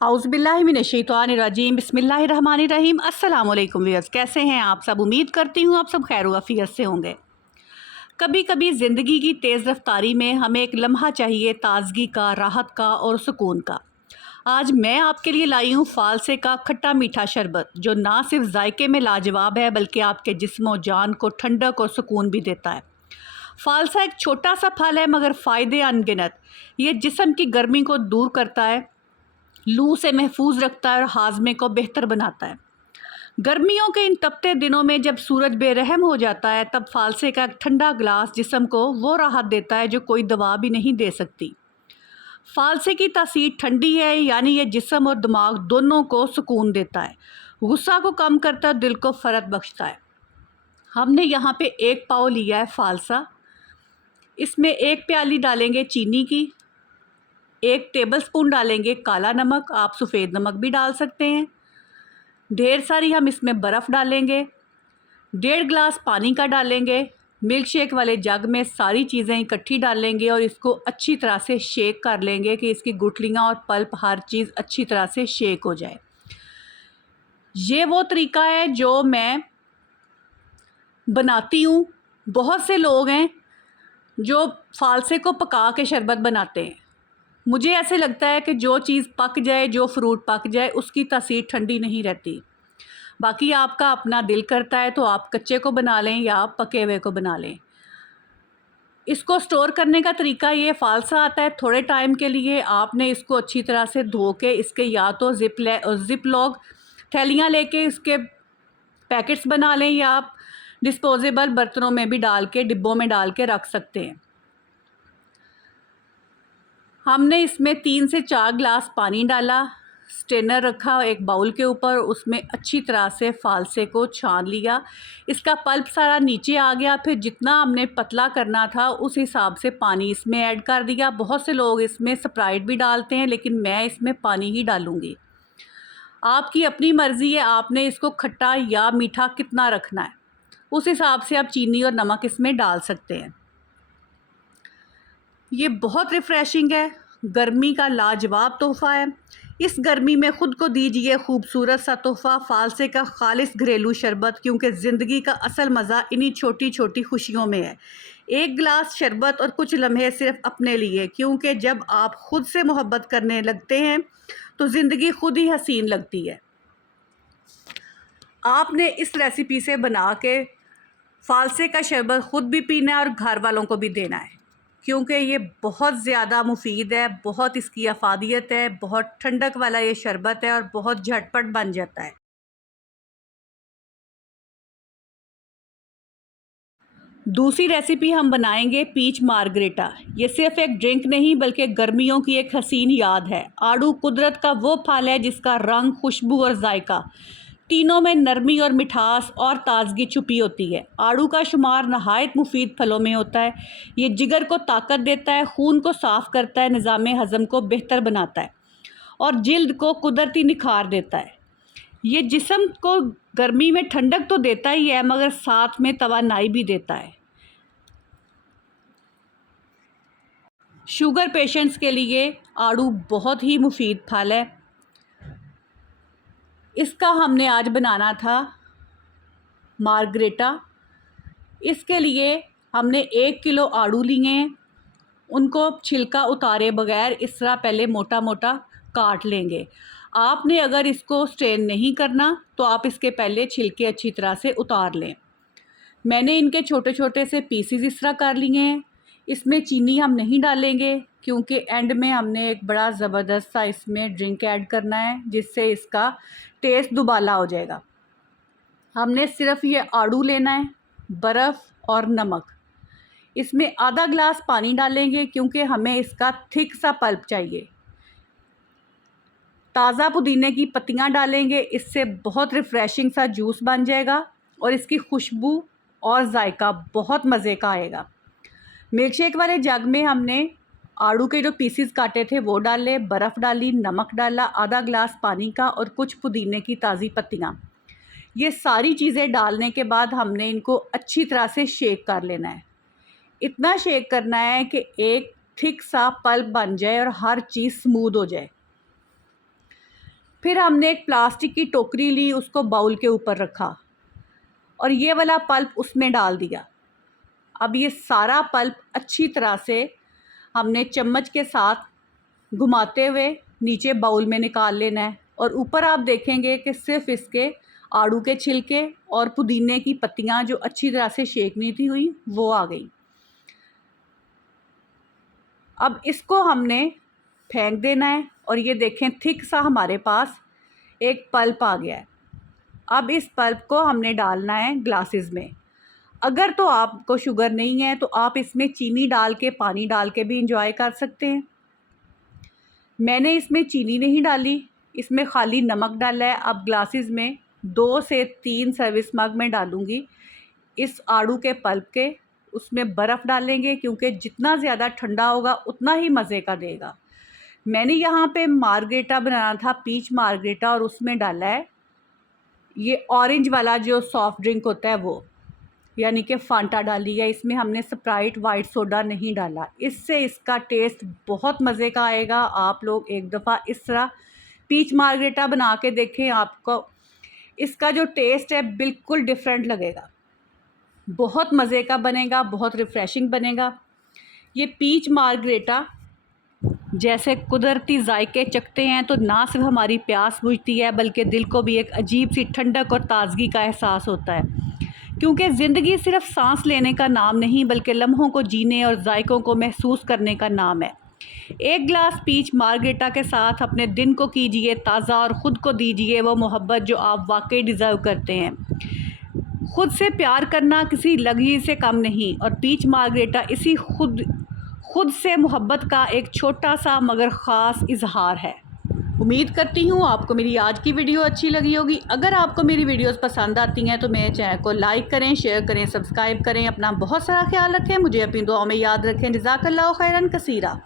औज़ुबिल्लाहिमिनश्शैतानिर्रजीम बिस्मिल्लाहिर्रहमानिर्रहीम। अस्सलाम वालेकुम व्यूअर्स, कैसे हैं आप सब। उम्मीद करती हूँ आप सब खैर आफियत से होंगे। कभी कभी ज़िंदगी की तेज़ रफ्तारी में हमें एक लम्हा चाहिए ताजगी का, राहत का और सुकून का। आज मैं आपके लिए लाई हूँ फालसे का खट्टा मीठा शरबत, जो ना सिर्फ जायके में लाजवाब है बल्कि आपके जिस्म और जान को ठंडक और सुकून भी देता है। फालसा एक छोटा सा फल है मगर फ़ायदे अनगिनत। ये जिस्म की गर्मी को दूर करता है, लू से महफूज रखता है और हाजमे को बेहतर बनाता है। गर्मियों के इन तपते दिनों में जब सूरज बेरहम हो जाता है, तब फालसे का एक ठंडा ग्लास जिस्म को वो राहत देता है जो कोई दवा भी नहीं दे सकती। फालसे की तासीर ठंडी है, यानी ये जिस्म और दिमाग दोनों को सुकून देता है, गुस्सा को कम करता है, दिल को फ़रत बख्शता है। हमने यहाँ पे 1 पाव लिया है फालसा। इसमें 1 प्याली डालेंगे चीनी की, 1 टेबलस्पून डालेंगे काला नमक, आप सफ़ेद नमक भी डाल सकते हैं। ढेर सारी हम इसमें बर्फ़ डालेंगे। 1.5 गिलास पानी का डालेंगे। मिल्क शेक वाले जग में सारी चीज़ें इकट्ठी डालेंगे और इसको अच्छी तरह से शेक कर लेंगे कि इसकी गुठलियाँ और पल्प हर चीज़ अच्छी तरह से शेक हो जाए। ये वो तरीका है जो मैं बनाती हूँ। बहुत से लोग हैं जो फालसे को पका के शरबत बनाते हैं। मुझे ऐसे लगता है कि जो चीज़ पक जाए, जो फ्रूट पक जाए, उसकी तासीर ठंडी नहीं रहती। बाकी आपका अपना दिल करता है तो आप कच्चे को बना लें या आप पके हुए को बना लें। इसको स्टोर करने का तरीका ये, फालसा आता है थोड़े टाइम के लिए। आपने इसको अच्छी तरह से धो के इसके या तो जिप लॉग थैलियाँ लेके इसके पैकेट्स बना लें, या आप डिस्पोजेबल बर्तनों में भी डाल के, डिब्बों में डाल के रख सकते हैं। हमने इसमें 3 से 4 गिलास पानी डाला, स्ट्रेनर रखा एक बाउल के ऊपर, उसमें अच्छी तरह से फालसे को छान लिया। इसका पल्प सारा नीचे आ गया। फिर जितना हमने पतला करना था उस हिसाब से पानी इसमें ऐड कर दिया। बहुत से लोग इसमें स्प्राइट भी डालते हैं, लेकिन मैं इसमें पानी ही डालूँगी। आपकी अपनी मर्ज़ी है, आपने इसको खट्टा या मीठा कितना रखना है, उस हिसाब से आप चीनी और नमक इसमें डाल सकते हैं। ये बहुत रिफ़्रेशिंग है, गर्मी का लाजवाब तोहफ़ा है। इस गर्मी में ख़ुद को दीजिए खूबसूरत सा तोहफ़ा, फालसे का ख़ालिस घरेलू शरबत, क्योंकि ज़िंदगी का असल मज़ा इन्हीं छोटी छोटी खुशियों में है। 1 गिलास शरबत और कुछ लम्हे सिर्फ़ अपने लिए, क्योंकि जब आप ख़ुद से मोहब्बत करने लगते हैं तो ज़िंदगी ख़ुद ही हसीन लगती है। आपने इस रेसिपी से बना के फालसे का शरबत ख़ुद भी पीना है और घर वालों को भी देना है, क्योंकि ये बहुत ज़्यादा मुफीद है, बहुत इसकी अफादियत है, बहुत ठंडक वाला ये शरबत है और बहुत झटपट बन जाता है। दूसरी रेसिपी हम बनाएंगे पीच मार्गरेटा। ये सिर्फ एक ड्रिंक नहीं बल्कि गर्मियों की एक हसीन याद है। आड़ू कुदरत का वो फल है जिसका रंग, खुशबू और जायका तीनों में नरमी और मिठास और ताजगी छुपी होती है। आड़ू का शुमार नहायत मुफीद फलों में होता है। ये जिगर को ताकत देता है, खून को साफ़ करता है, निज़ाम हज़म को बेहतर बनाता है और जिल्द को कुदरती निखार देता है। ये जिस्म को गर्मी में ठंडक तो देता ही है मगर साथ में तवानाई भी देता है। शुगर पेशेंट्स के लिए आड़ू बहुत ही मुफीद फल है। इसका हमने आज बनाना था मार्गरेटा। इसके लिए हमने 1 किलो आड़ू लिए हैं। उनको छिलका उतारे बगैर इस तरह पहले मोटा मोटा काट लेंगे। आपने अगर इसको स्ट्रेन नहीं करना तो आप इसके पहले छिलके अच्छी तरह से उतार लें। मैंने इनके छोटे छोटे से पीसीज इस तरह कर लिए हैं। इसमें चीनी हम नहीं डालेंगे क्योंकि एंड में हमने एक बड़ा ज़बरदस्त सा इसमें ड्रिंक ऐड करना है, जिससे इसका टेस्ट दुबाला हो जाएगा। हमने सिर्फ ये आड़ू लेना है, बर्फ़ और नमक। इसमें आधा गिलास पानी डालेंगे क्योंकि हमें इसका थिक सा पल्प चाहिए। ताज़ा पुदीने की पत्तियां डालेंगे, इससे बहुत रिफ़्रेशिंग सा जूस बन जाएगा और इसकी खुशबू और जायका बहुत मज़े का आएगा। मिल्क शेक वाले जग में हमने आड़ू के जो पीसीज काटे थे वो डाले, बर्फ़ डाली, नमक डाला, आधा गिलास पानी का और कुछ पुदीने की ताज़ी पत्तियां। ये सारी चीज़ें डालने के बाद हमने इनको अच्छी तरह से शेक कर लेना है। इतना शेक करना है कि एक थिक सा पल्प बन जाए और हर चीज़ स्मूथ हो जाए। फिर हमने एक प्लास्टिक की टोकरी ली, उसको बाउल के ऊपर रखा और ये वाला पल्प उसमें डाल दिया। अब ये सारा पल्प अच्छी तरह से हमने चम्मच के साथ घुमाते हुए नीचे बाउल में निकाल लेना है। और ऊपर आप देखेंगे कि सिर्फ इसके आड़ू के छिलके और पुदीने की पत्तियां जो अच्छी तरह से शेक नहीं थी हुई वो आ गई। अब इसको हमने फेंक देना है और ये देखें थिक सा हमारे पास एक पल्प आ गया है। अब इस पल्प को हमने डालना है ग्लासेस में। अगर तो आपको शुगर नहीं है तो आप इसमें चीनी डाल के, पानी डाल के भी इंजॉय कर सकते हैं। मैंने इसमें चीनी नहीं डाली, इसमें खाली नमक डाला है। अब ग्लासेस में 2 से 3 सर्विस मग में डालूँगी इस आड़ू के पल्प के। उसमें बर्फ़ डालेंगे क्योंकि जितना ज़्यादा ठंडा होगा उतना ही मज़े का देगा। मैंने यहाँ पे मार्गरेटा बनाना था, पीच मार्गरेटा, और उसमें डाला है ये ऑरेंज वाला जो सॉफ़्ट ड्रिंक होता है वो, यानी कि फांटा डाली है। इसमें हमने स्प्राइट वाइट सोडा नहीं डाला। इससे इसका टेस्ट बहुत मज़े का आएगा। आप लोग एक दफ़ा इस तरह पीच मार्गरेटा बना के देखें, आपको इसका जो टेस्ट है बिल्कुल डिफरेंट लगेगा। बहुत मज़े का बनेगा, बहुत रिफ़्रेशिंग बनेगा। ये पीच मार्गरेटा जैसे कुदरती जायके चखते हैं तो ना सिर्फ हमारी प्यास बुझती है बल्कि दिल को भी एक अजीब सी ठंडक और ताज़गी का एहसास होता है। क्योंकि ज़िंदगी सिर्फ सांस लेने का नाम नहीं बल्कि लम्हों को जीने और जायकों को महसूस करने का नाम है। एक गिलास पीच मार्गरेटा के साथ अपने दिन को कीजिए ताज़ा और ख़ुद को दीजिए वो मोहब्बत जो आप वाकई डिज़र्व करते हैं। ख़ुद से प्यार करना किसी लग्ज़री से कम नहीं, और पीच मार्गरेटा इसी खुद से मोहब्बत का एक छोटा सा मगर ख़ास इजहार है। उम्मीद करती हूँ आपको मेरी आज की वीडियो अच्छी लगी होगी। अगर आपको मेरी वीडियोस पसंद आती हैं तो मेरे चैनल को लाइक करें, शेयर करें, सब्सक्राइब करें। अपना बहुत सारा ख्याल रखें, मुझे अपनी दुआओं में याद रखें। जज़ाकल्लाहु खैरन कसीरा।